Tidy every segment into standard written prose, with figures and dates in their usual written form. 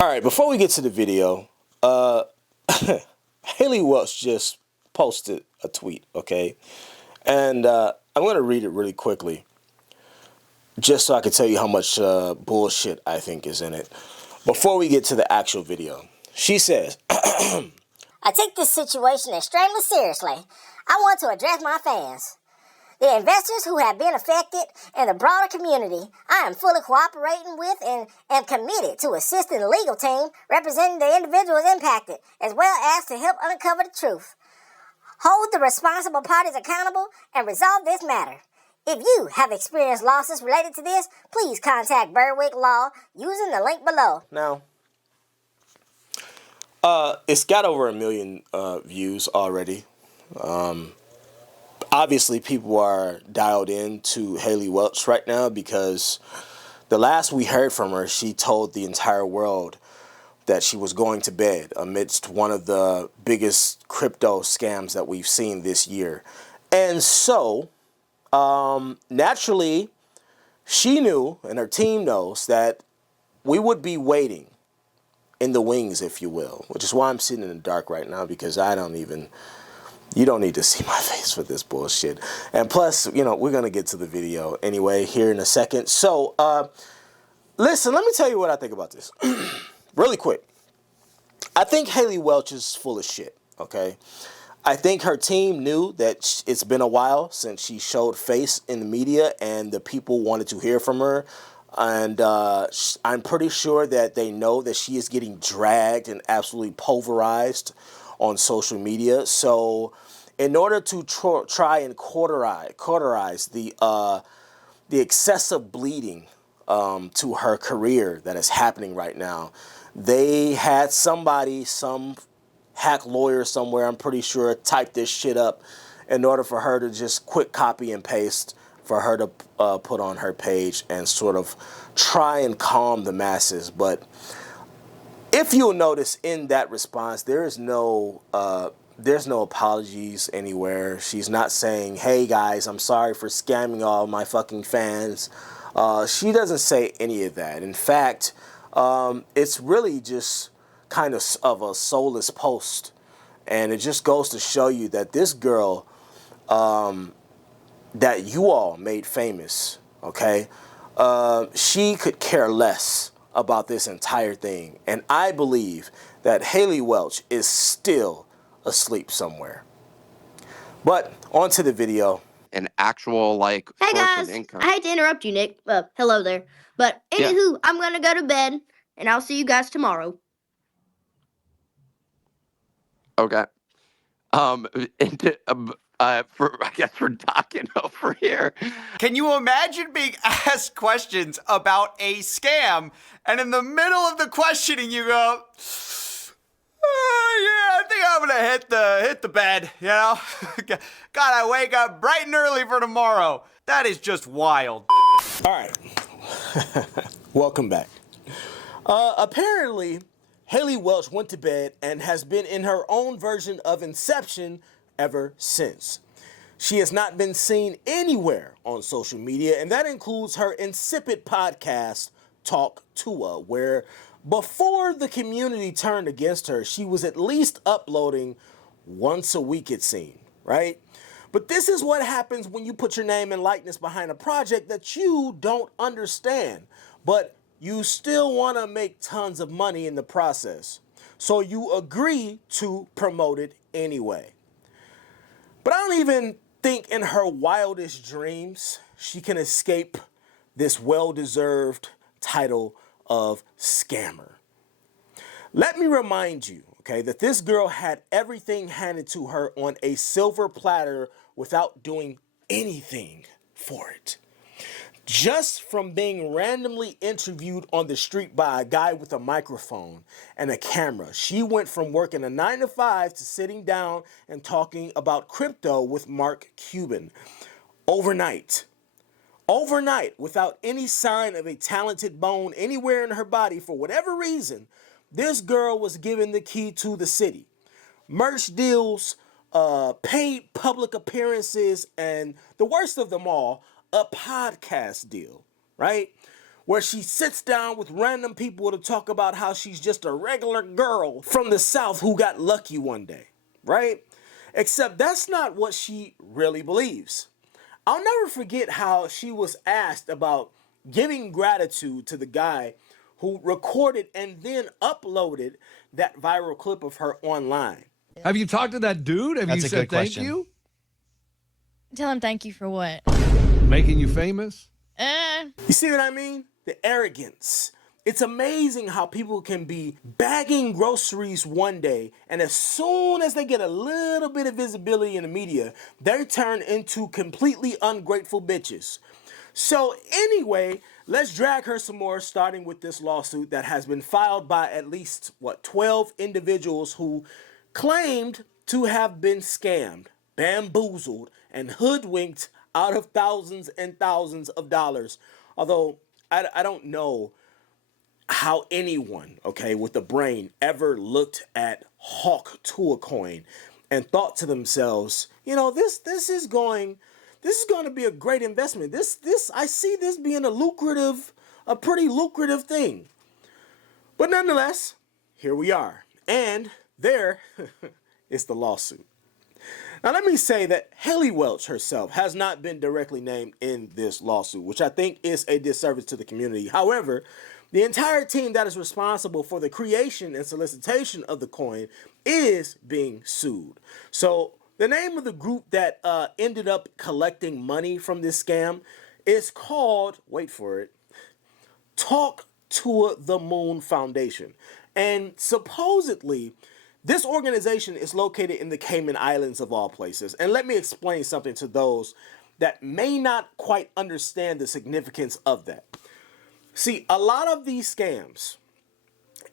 All right, before we get to the video, Haley Welch just posted a tweet, okay? And I'm going to read it really quickly, just so I can tell you how much bullshit I think is in it. Before we get to the actual video, she says, I take this situation extremely seriously. I want to address my fans. The investors who have been affected and the broader community, I am fully cooperating with and am committed to assisting the legal team representing the individuals impacted, as well as to help uncover the truth. Hold the responsible parties accountable and resolve this matter. If you have experienced losses related to this, please contact Berwick Law using the link below. Now, it's got over 1 million views already. Obviously, people are dialed in to Haley Welch right now because the last we heard from her, she told the entire world that she was going to bed amidst one of the biggest crypto scams that we've seen this year. And so, naturally, she knew, and her team knows, that we would be waiting in the wings, if you will, which is why I'm sitting in the dark right now, because you don't need to see my face for this bullshit. And plus, we're going to get to the video anyway here in a second. So, listen, let me tell you what I think about this. Really quick. I think Haley Welch is full of shit, okay? I think her team knew that it's been a while since she showed face in the media and the people wanted to hear from her. And I'm pretty sure that they know that she is getting dragged and absolutely pulverized on social media. So in order to try and cauterize the excessive bleeding to her career that is happening right now, they had some hack lawyer somewhere, I'm pretty sure, type this shit up in order for her to just quick copy and paste for her to put on her page and sort of try and calm the masses. But if you'll notice in that response, there's no apologies anywhere. She's not saying, hey guys, I'm sorry for scamming all my fucking fans. She doesn't say any of that. In fact, it's really just kind of a soulless post. And it just goes to show you that this girl that you all made famous, okay, she could care less about this entire thing. And I believe that Haley Welch is still asleep somewhere. But on to the video. An actual Hey source guys, of income. I hate to interrupt you, Nick. Hello there. But anywho, I'm gonna go to bed, and I'll see you guys tomorrow. Okay. I guess we're talking over here. Can you imagine being asked questions about a scam, and in the middle of the questioning you go, I think I'm gonna hit the bed, Gotta wake up bright and early for tomorrow. That is just wild. All right. Welcome back. Apparently, Haley Welch went to bed and has been in her own version of Inception ever since. She has not been seen anywhere on social media, and that includes her insipid podcast, Tuah, where before the community turned against her, she was at least uploading once a week, it seemed, right? But this is what happens when you put your name and likeness behind a project that you don't understand, but you still want to make tons of money in the process. So you agree to promote it anyway. But I don't even think in her wildest dreams she can escape this well-deserved title of scammer. Let me remind you, okay, that this girl had everything handed to her on a silver platter without doing anything for it. Just from being randomly interviewed on the street by a guy with a microphone and a camera, she went from working a 9-to-5 to sitting down and talking about crypto with Mark Cuban overnight. Overnight, without any sign of a talented bone anywhere in her body, for whatever reason, this girl was given the key to the city. Merch deals, paid public appearances, and the worst of them all, a podcast deal, right? where she sits down with random people to talk about how she's just a regular girl from the South who got lucky one day, right? Except that's not what she really believes. I'll never forget how she was asked about giving gratitude to the guy who recorded and then uploaded that viral clip of her online. Have you talked to that dude? Have That's you a said good thank question. you? Tell him thank you for what? Making you famous? You see what I mean? The arrogance. It's amazing how people can be bagging groceries one day, and as soon as they get a little bit of visibility in the media, they turn into completely ungrateful bitches. So anyway, let's drag her some more, starting with this lawsuit that has been filed by at least, 12 individuals who claimed to have been scammed, bamboozled, and hoodwinked out of thousands and thousands of dollars. Although I don't know how anyone, okay, with a brain ever looked at Tuah coin and thought to themselves, this is going to be a great investment. This I see this being a pretty lucrative thing. But nonetheless, here we are. And there is the lawsuit. Now, let me say that Haley Welch herself has not been directly named in this lawsuit, which I think is a disservice to the community. However, the entire team that is responsible for the creation and solicitation of the coin is being sued. So the name of the group that ended up collecting money from this scam is called, wait for it, Talk to the Moon Foundation. And supposedly, this organization is located in the Cayman Islands of all places. And let me explain something to those that may not quite understand the significance of that. See, a lot of these scams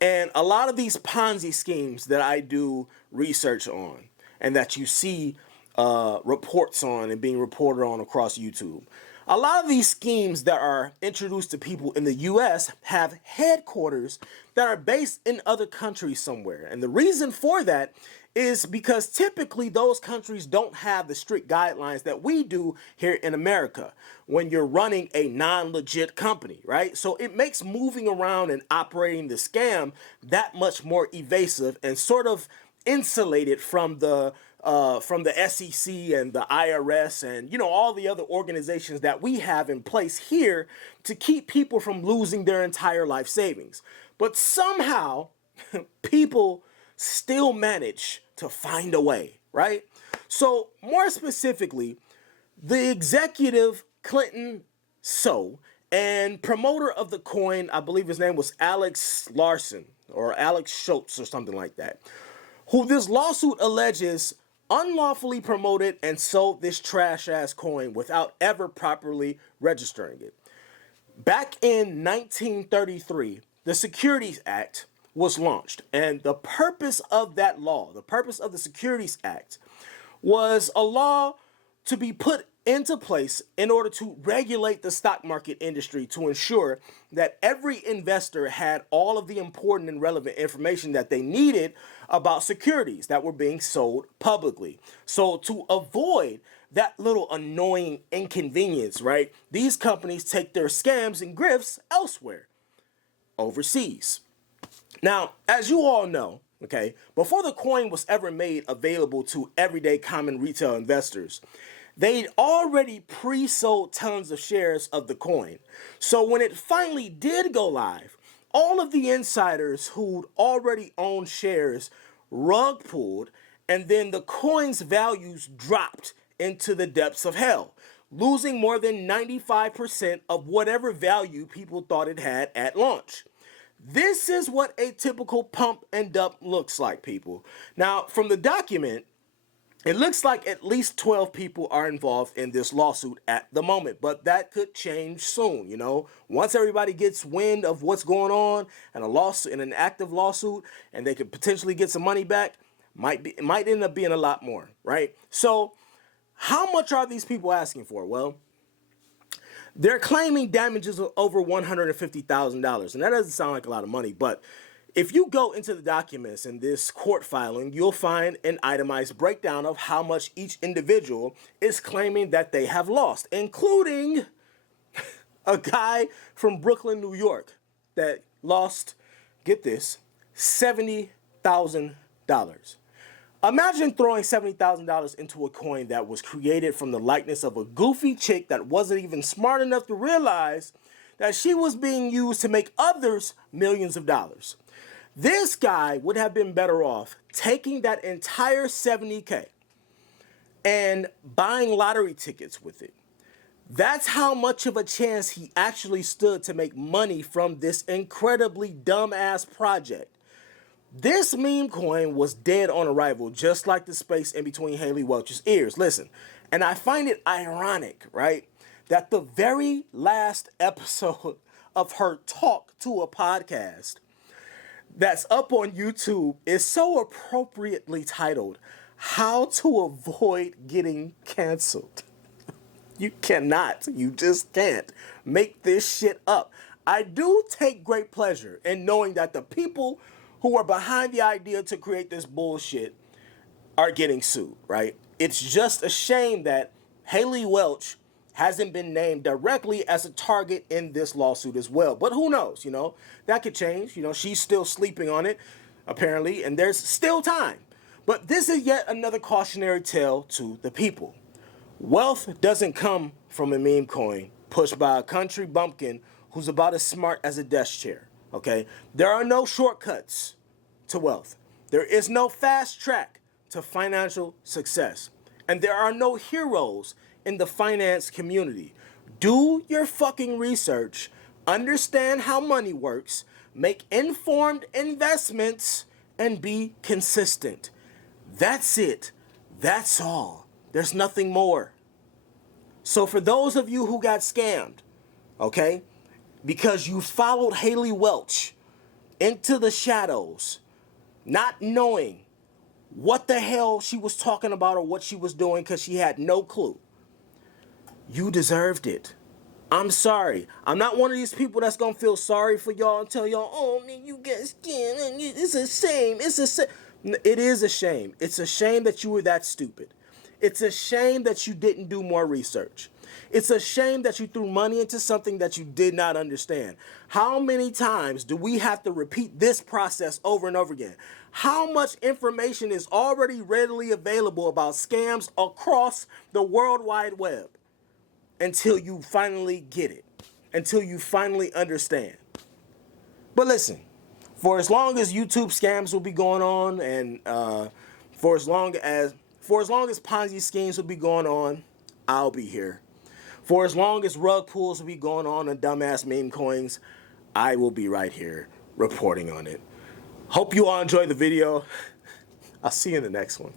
and a lot of these Ponzi schemes that I do research on and that you see reports on and being reported on across YouTube, a lot of these schemes that are introduced to people in the US have headquarters that are based in other countries somewhere. And the reason for that is because typically those countries don't have the strict guidelines that we do here in America when you're running a non-legit company, right? So it makes moving around and operating the scam that much more evasive and sort of insulated from the SEC and the IRS and all the other organizations that we have in place here to keep people from losing their entire life savings. But somehow people still manage to find a way, right? So more specifically, the executive Clinton and promoter of the coin, I believe his name was Alex Larson or Alex Schultz or something like that, who this lawsuit alleges unlawfully promoted and sold this trash ass coin without ever properly registering it. Back in 1933, the Securities Act was launched, and the purpose of that law, the purpose of the Securities Act, was a law to be put into place in order to regulate the stock market industry to ensure that every investor had all of the important and relevant information that they needed about securities that were being sold publicly. So to avoid that little annoying inconvenience, right, these companies take their scams and grifts elsewhere, overseas. Now, as you all know, okay, before the coin was ever made available to everyday common retail investors, they'd already pre-sold tons of shares of the coin. So when it finally did go live, all of the insiders who'd already owned shares rug pulled, and then the coin's values dropped into the depths of hell, losing more than 95% of whatever value people thought it had at launch. This is what a typical pump and dump looks like, people. Now, from the document, it looks like at least 12 people are involved in this lawsuit at the moment, but that could change soon, Once everybody gets wind of what's going on and a lawsuit and an active lawsuit, and they could potentially get some money back, it might end up being a lot more, right? So, how much are these people asking for? Well, they're claiming damages of over $150,000, and that doesn't sound like a lot of money, but if you go into the documents in this court filing, you'll find an itemized breakdown of how much each individual is claiming that they have lost, including A guy from Brooklyn, New York that lost, get this, $70,000. Imagine throwing $70,000 into a coin that was created from the likeness of a goofy chick that wasn't even smart enough to realize that she was being used to make others millions of dollars. This guy would have been better off taking that entire 70K and buying lottery tickets with it. That's how much of a chance he actually stood to make money from this incredibly dumbass project. This meme coin was dead on arrival, just like the space in between Haley Welch's ears. Listen, and I find it ironic, right, that the very last episode of her talk to a podcast that's up on YouTube is so appropriately titled, How to Avoid Getting Canceled. You cannot, you just can't make this shit up. I do take great pleasure in knowing that the people who are behind the idea to create this bullshit are getting sued, right? It's just a shame that Haley Welch hasn't been named directly as a target in this lawsuit as well. But who knows, that could change. She's still sleeping on it, apparently, and there's still time. But this is yet another cautionary tale to the people. Wealth doesn't come from a meme coin pushed by a country bumpkin who's about as smart as a desk chair, okay? There are no shortcuts to wealth. There is no fast track to financial success. And there are no heroes in the finance community. Do your fucking research, understand how money works, make informed investments, and be consistent. That's it. That's all. There's nothing more. So for those of you who got scammed, okay, because you followed Haley Welch into the shadows, not knowing what the hell she was talking about or what she was doing because she had no clue, you deserved it. I'm sorry. I'm not one of these people that's going to feel sorry for y'all and tell y'all, oh, man, you get scammed and it's a shame. It's a shame. It is a shame. It's a shame that you were that stupid. It's a shame that you didn't do more research. It's a shame that you threw money into something that you did not understand. How many times do we have to repeat this process over and over again? How much information is already readily available about scams across the World Wide Web until you finally get it, until you finally understand? But listen, for as long as YouTube scams will be going on and for as long as Ponzi schemes will be going on, I'll be here. For as long as rug pulls will be going on and dumbass meme coins, I will be right here reporting on it. Hope you all enjoyed the video. I'll see you in the next one.